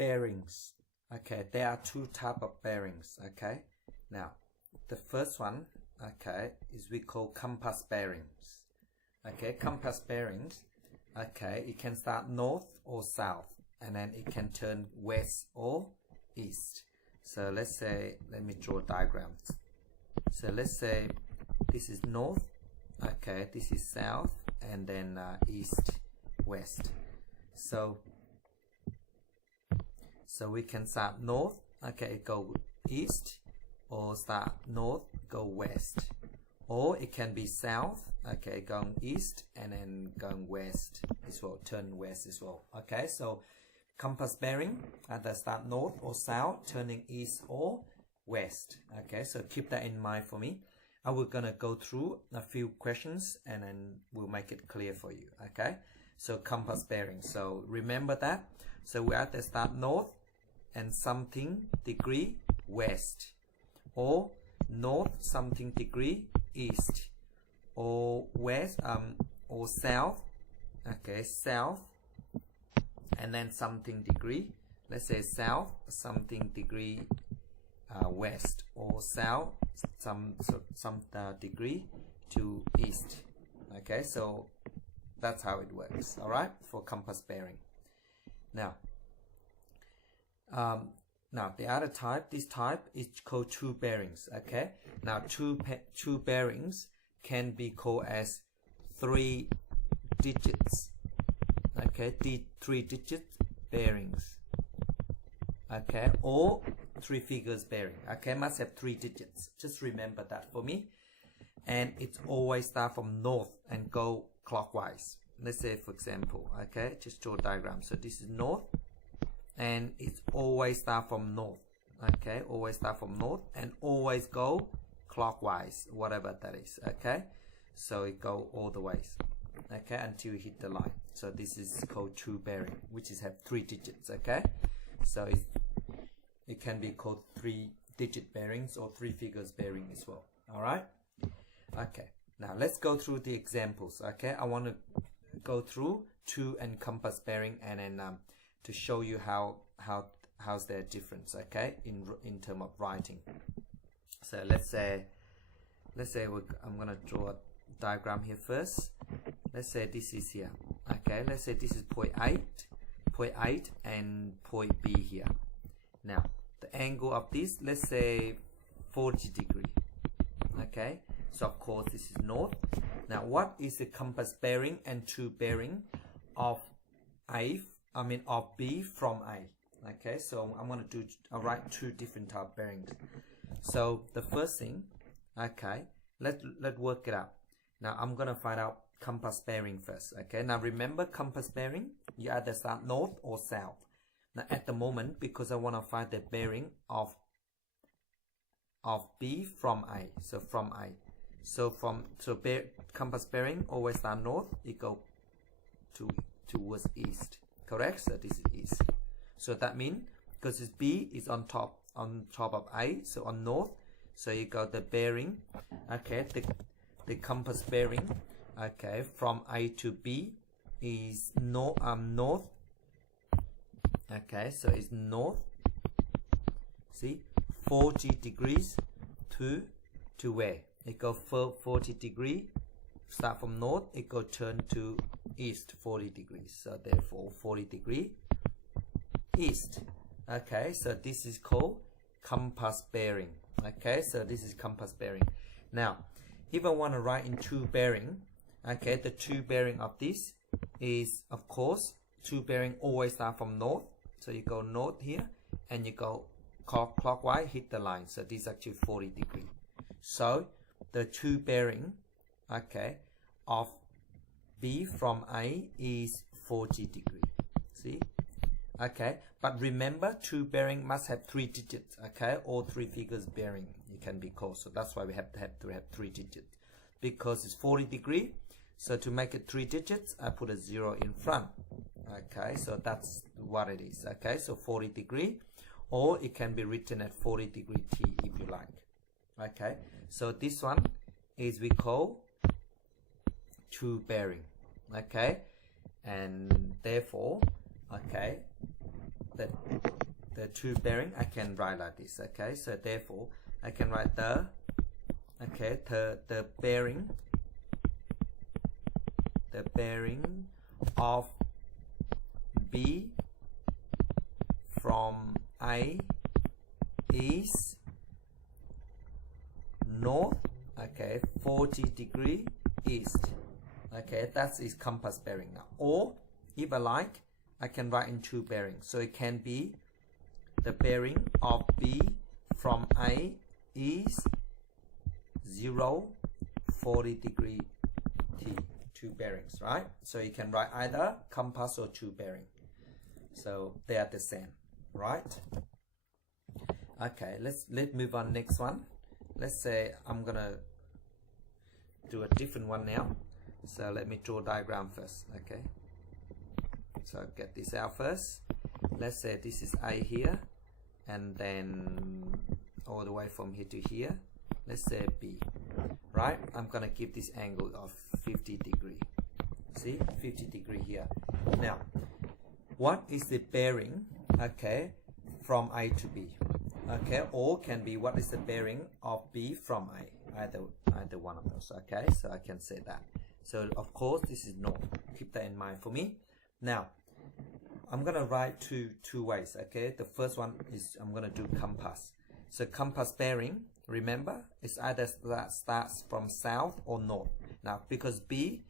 bearings. Okay, there are two type of bearings. Okay, now the first one, okay, is we call compass bearings. Okay, compass bearings. Okay, it can start north or south, and then it can turn west or east. So let's say, let me draw diagrams. So let's say this is north, okay, this is south, and then east, west. So we can start north, okay, go east, or start north, go west, or it can be south, okay, going east and then going west as well, turn west as well. Okay, so compass bearing either start north or south, turning east or west. Okay, so keep that in mind for me. I will gonna go through a few questions and then we'll make it clear for you. Okay, so compass bearing, so remember that. So we either start north and something degree west, or north something degree east, or west or south, okay, south and then something degree, let's say south something degree west, or south some degree to east. Okay, so that's how it works. All right, for compass bearing. Now the other type, this type is called two bearings. Okay, now two bearings can be called as 3 digits. Okay, the 3 digit bearings. Okay, or 3 figures bearing. Okay, must have 3 digits. Just remember that for me. And it's always start from north and go clockwise. Let's say, for example, okay, just draw a diagram. So this is north, and it's always start from north. Okay, always start from north and always go clockwise, whatever that is. Okay, so it go all the ways, okay, until you hit the line. So this is called two bearing, which is have 3 digits. Okay, so it can be called 3 digit bearings or 3 figures bearing as well. All right, okay, now let's go through the examples. Okay, I want to go through two and compass bearing, and then to show you how's their difference, okay, in term of writing. So let's say I'm gonna draw a diagram here first. Let's say this is here. Okay, let's say this is point 8 and point B here. Now the angle of this, let's say 40 degree. Okay, so of course this is north. Now what is the compass bearing and two bearing of of B from A? Okay, so I'll write two different type of bearings. So the first thing, okay, let's work it out. Now I'm gonna find out compass bearing first. Okay, now remember compass bearing, you either start north or south. Now at the moment, because I want to find the bearing of B from A, so from A, compass bearing always start north, it go towards east. Correct? So this is east. So that means because this B is on top of A, so on north, so you got the bearing. Okay, the compass bearing, okay, from A to B is north. Okay, so it's north. See, 40 degrees to where? It go 40 degree. Start from north, it go turn to east 40 degrees. So therefore 40 degree east. Okay, so this is called compass bearing. Okay, so this is compass bearing. Now if I want to write in two bearing, okay, the two bearing of this is, of course, two bearing always start from north. So you go north here and you go clockwise, hit the line. So this is actually 40 degree. So the two bearing, okay, of B from A is 40 degree. See? Okay, but remember two bearing must have 3 digits. Okay, all 3 figures bearing it can be called. So that's why we have to have 3 digits, because it's 40 degree. So to make it 3 digits, I put a 0 in front. Okay, so that's what it is. Okay, so 40 degree, or it can be written at 40 degree T if you like. Okay, so this one is we call two bearing. Okay, and therefore, okay, the tube bearing, I can write like this. Okay, so therefore I can write the bearing of B from A is north, okay, 40 degree east. Okay, that is compass bearing now. Or if I like, I can write in two bearings. So it can be the bearing of B from A is 40 degree T. Two bearings, right? So you can write either compass or two bearing. So they are the same, right? Okay, let's move on next one. Let's say I'm gonna do a different one now. So let me draw a diagram first. Okay, so get this out first. Let's say this is A here, and then all the way from here to here, let's say B, right? I'm gonna give this angle of 50 degree. See, 50 degree here. Now, what is the bearing, okay, from A to B? Okay, or can be what is the bearing of B from A, either one of those. Okay, so I can say that. So of course this is north. Keep that in mind for me. Now I'm gonna write two ways. Okay, the first one is I'm gonna do compass. So compass bearing, remember, it's either that starts from south or north. Now because B,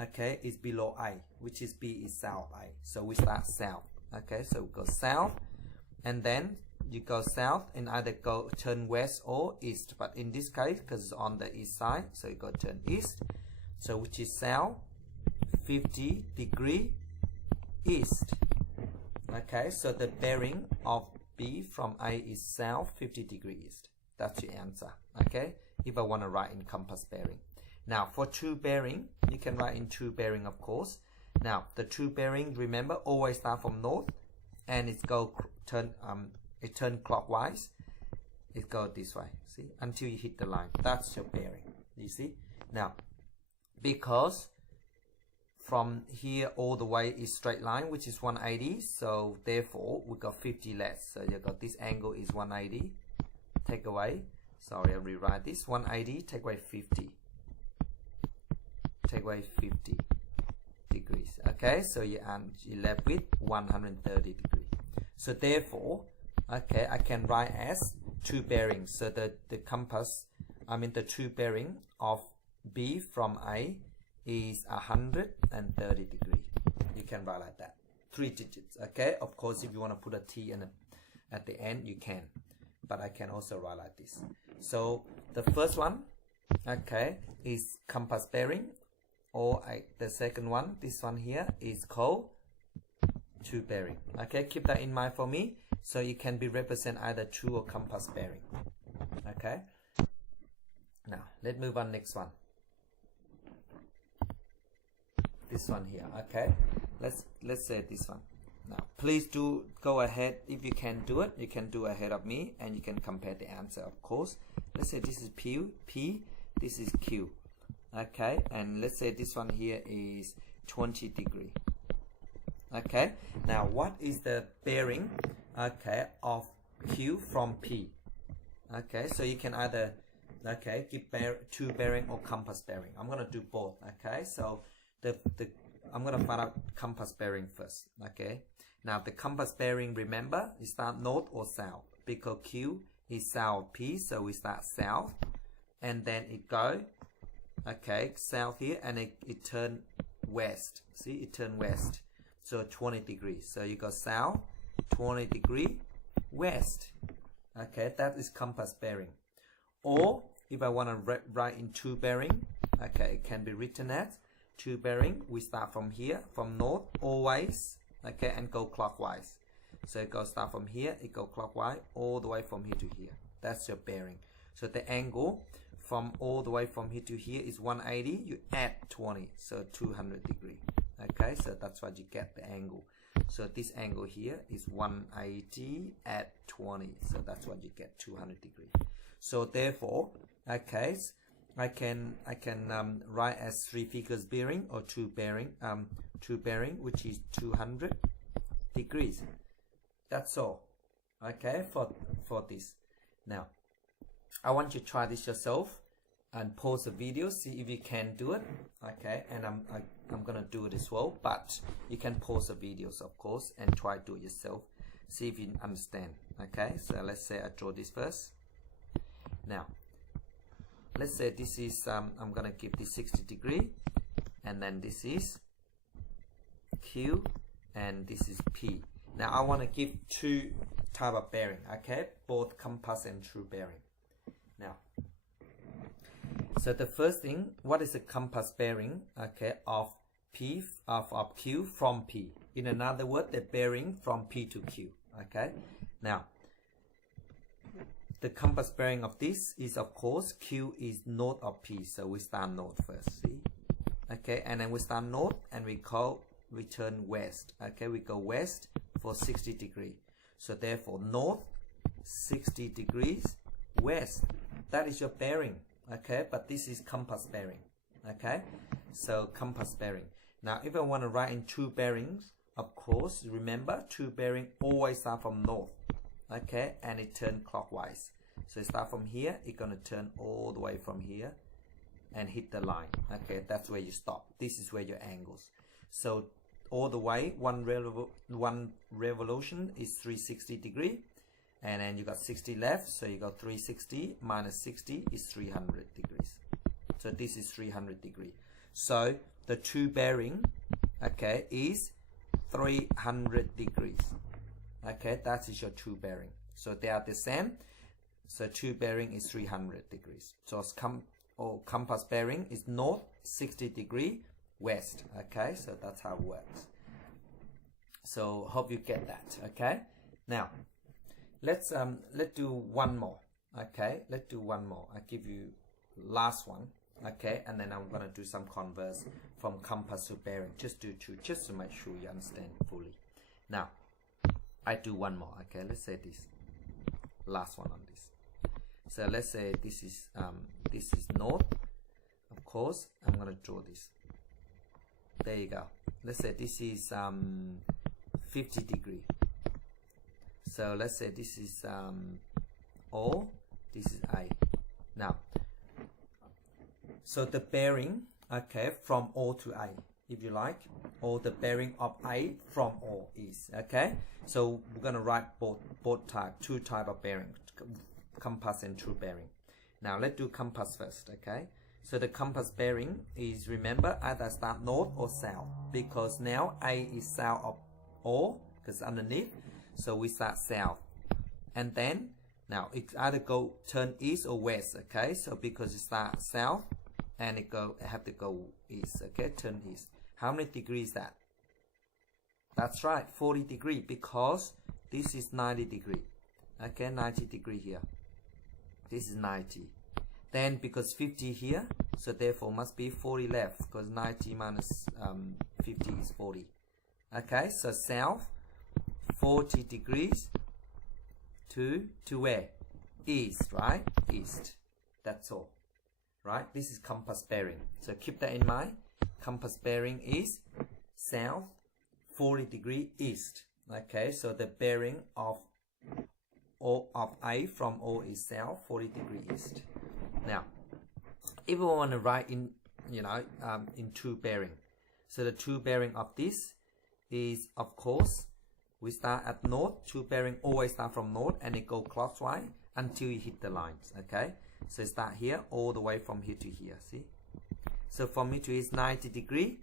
okay, is below A, which is B is south A, so we start south. Okay, so we go south, and then you go south and either go turn west or east, but in this case because it's on the east side, so you go turn east, so which is south 50 degree east. Okay, so the bearing of B from A is south 50 degree east. That's your answer. Okay, if I want to write in compass bearing. Now for two bearing, you can write in two bearing, of course. Now the two bearing, remember, always start from north, and it turn clockwise. It goes this way, see, until you hit the line. That's your bearing, you see. Now because from here all the way is straight line, which is 180, so therefore we got 50 less, so you got this angle is 180, take away, sorry, I'll rewrite this, 180 take away 50, take away 50 degrees. Okay, so you're left with 130 degrees. So therefore, okay, I can write as two bearings. So the compass, the two bearing of B from A is 130 degree. You can write like that, 3 digits. Okay, of course if you want to put a T at the end you can, but I can also write like this. So the first one, okay, is compass bearing, or the second one, this one here, is called two bearing. Okay, keep that in mind for me. So you can be represent either two or compass bearing. Okay, now let's move on next one. This one here. Okay, let's say this one. Now please do go ahead. If you can do it, you can do ahead of me and you can compare the answer, of course. Let's say this is P, this is Q. Okay, and let's say this one here is 20 degree. Okay, now what is the bearing, okay, of Q from P? Okay, so you can either, okay, give two bearing or compass bearing. I'm gonna do both. Okay, so I'm gonna find out compass bearing first. Okay, now the compass bearing, remember, it start north or south, because Q is south P, so we start south, and then it go, okay, south here, and it turn west. See, it turn west, so 20 degrees. So you go south 20 degree west. Okay, that is compass bearing. Or if I want to write in two bearing, okay, it can be written as two bearing. We start from here, from north always, okay, and go clockwise. So it goes start from here, it go clockwise all the way from here to here. That's your bearing. So the angle from all the way from here to here is 180. You add 20, so 200 degree. Okay, so that's what you get the angle. So this angle here is 180 at 20, so that's what you get, 200 degree. So therefore, okay, I can write as three figures bearing or two bearing, which is 200 degrees. That's all. okay, for this. Now I want you to try this yourself and pause the video, see if you can do it, okay? And I'm gonna do it as well, but you can pause the videos, of course, and try to do it yourself, see if you understand, okay? So let's say I draw this first. Now let's say this is I'm gonna give this 60 degree, and then this is Q and this is P. Now I want to give two type of bearing, okay, both compass and true bearing. Now, so the first thing, what is the compass bearing, okay, of P of Q from P? In another word, the bearing from P to Q, okay? Now the compass bearing of this is, of course, Q is north of P, so we start north first, see, okay, and then we start north and we turn west, okay, we go west for 60 degree, so therefore north 60 degrees west, that is your bearing, okay, but this is compass bearing, okay, so compass bearing. Now if I want to write in true bearings, of course, remember true bearing always start from north, okay, and it turn clockwise, so it start from here, it's gonna turn all the way from here and hit the line, okay, that's where you stop, this is where your angles, so all the way one revolution is 360 degree, and then you got 60 left, so you got 360 minus 60 is 300 degrees, so this is 300 degree, so the true bearing, okay, is 300 degrees, okay, that is your true bearing, so they are the same, so true bearing is 300 degrees, so compass bearing is north 60 degree west, okay, so that's how it works. So hope you get that, okay. Now let's do one more, okay, let's do one more. I give you last one, okay, and then I'm gonna do some converse from compass to bearing, just do two, just to make sure you understand fully. Now I do one more, okay, let's say this last one on this, so let's say this is north, of course, I'm gonna draw this, there you go, let's say this is 50 degree, so let's say this is O, this is A. Now so the bearing, okay, from O to A, if you like, or the bearing of A from O is, okay, so we're gonna write both two type of bearing, compass and true bearing. Now let's do compass first, okay. So the compass bearing is, remember, either start north or south, because now A is south of O, because underneath, so we start south, and then now it either turn east or west, okay, so because it starts south and it have to go east, okay, turn east. How many degrees is that? That's right, 40 degree, because this is 90 degree, okay, 90 degree here, this is 90, then because 50 here, so therefore must be 40 left, because 90 minus 50 is 40, okay, so south 40 degrees to where? East, right? East, that's all, right? This is compass bearing, so keep that in mind. Compass bearing is south 40 degree east, okay, so the bearing of A from O is south 40 degree east. Now if we want to write in, in true bearing, so the true bearing of this is, of course, we start at north, true bearing always start from north and it go clockwise until you hit the lines, okay, so start here all the way from here to here, see, so from here to here is 90 degree,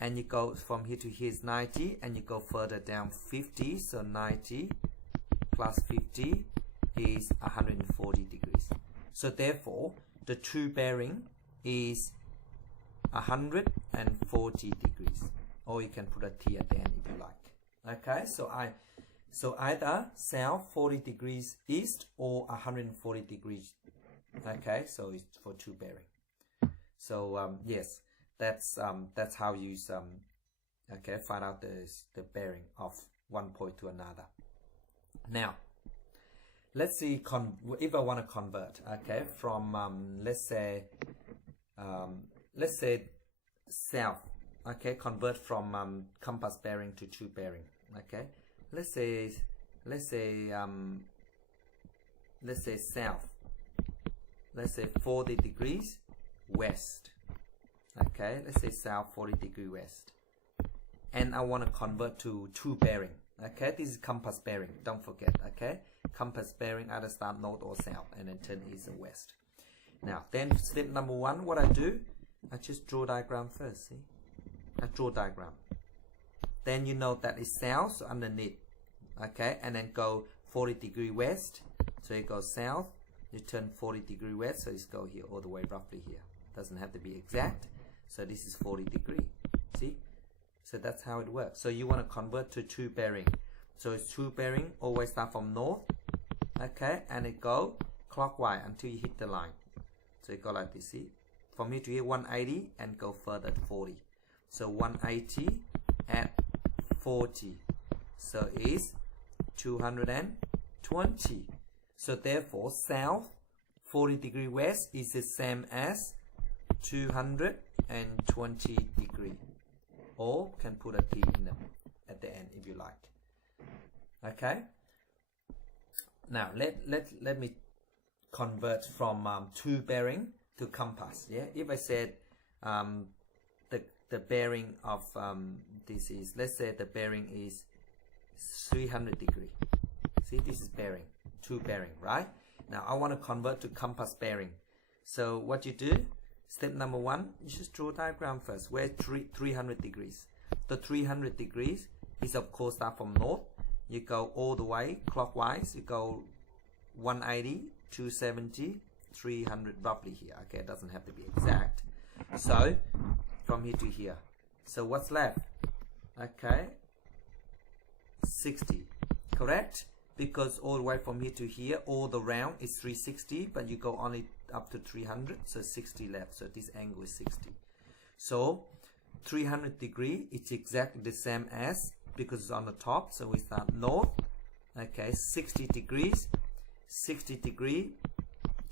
and you go from here to here is 90, and you go further down 50, so 90 plus 50 is 140 degrees, so therefore the true bearing is 140 degrees, or you can put a T at the end if you like, okay, so either south 40 degrees east or 140 degrees, okay, so it's for true bearing. So yes, that's how you use okay, find out the bearing of one point to another. Now let's see if I want to convert, okay, from let's say south, okay, convert from compass bearing to true bearing, okay, let's say let's say south. Let's say 40 degrees west. Okay, let's say south 40 degree west. And I want to convert to two bearing. Okay, this is compass bearing. Don't forget. Okay, compass bearing either start north or south and then turn east and west. Now, then step number one, what I do, I just draw diagram first. See, I draw diagram. Then you know that it's south, so underneath. Okay, and then go 40 degree west. So you go south, you turn 40 degree west, so it's go here all the way roughly here. Doesn't have to be exact. So this is 40 degree. See? So that's how it works. So you want to convert to two bearing. So it's two bearing, always start from north. Okay, and it go clockwise until you hit the line. So it go like this, see? From here to here 180 and go further to 40. So 180 at 40. So it's 220. So therefore south 40 degree west is the same as 220 degree. Or can put a T in them at the end if you like. Okay. Now let me convert from two bearing to compass. Yeah. If I said the bearing of this is, let's say the bearing is 300 degree. See, this is bearing, two bearing, right? Now I want to convert to compass bearing. So what you do, step number one, you just draw a diagram first. Where's 300 degrees? The 300 degrees is of course start from north. You go all the way clockwise. You go 180, 270, 300 roughly here. Okay, it doesn't have to be exact. So from here to here. So what's left? Okay, 60. Correct? Because all the way from here to here, all the round is 360, but you go only up to 300, so 60 left. So this angle is 60. So 300 degree, it's exactly the same as, because it's on the top, so we start north. Okay, 60 degrees, 60 degree,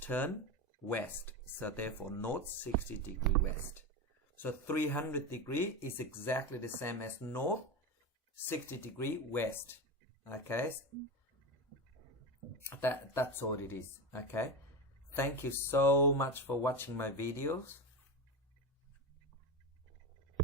turn west. So therefore north 60 degree west. So 300 degree is exactly the same as north, 60 degree west. Okay, that's all it is. Okay, thank you so much for watching my videos.